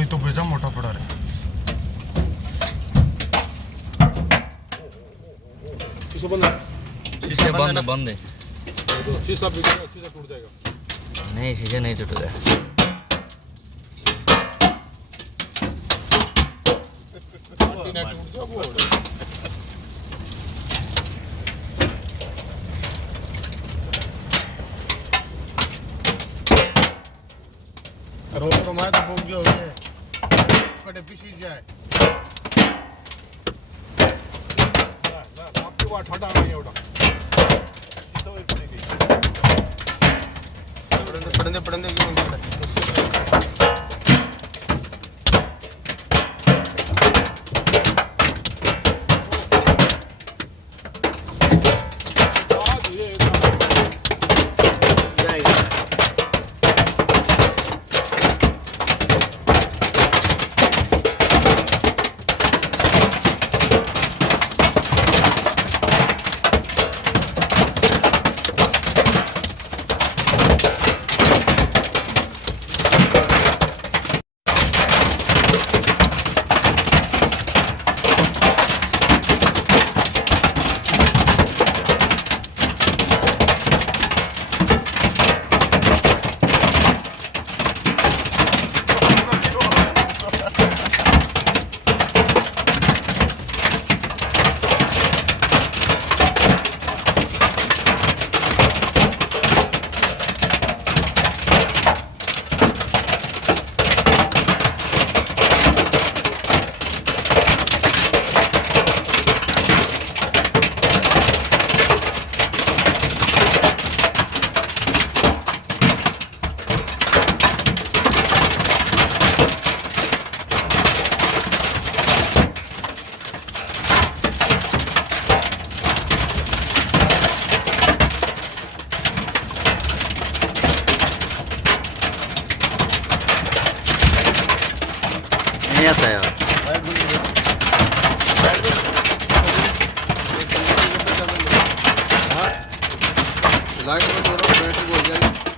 वही तो भेजा मोटा पड़ा रहा। शीशा बंद है। शीशे बंद बंद है। शीशा बिगड़ेगा, शीशा टूट जाएगा। नहीं शीशे नहीं टूटेगा। रोड माए तो भोग जो है कटे पीछे जाए ना आपकी बात हटा नहीं एवढा शीशा वर पडे गई पडंदे घेऊन गेला नहीं आता है लाइट में थोड़ा बैटरी हो जाएगी।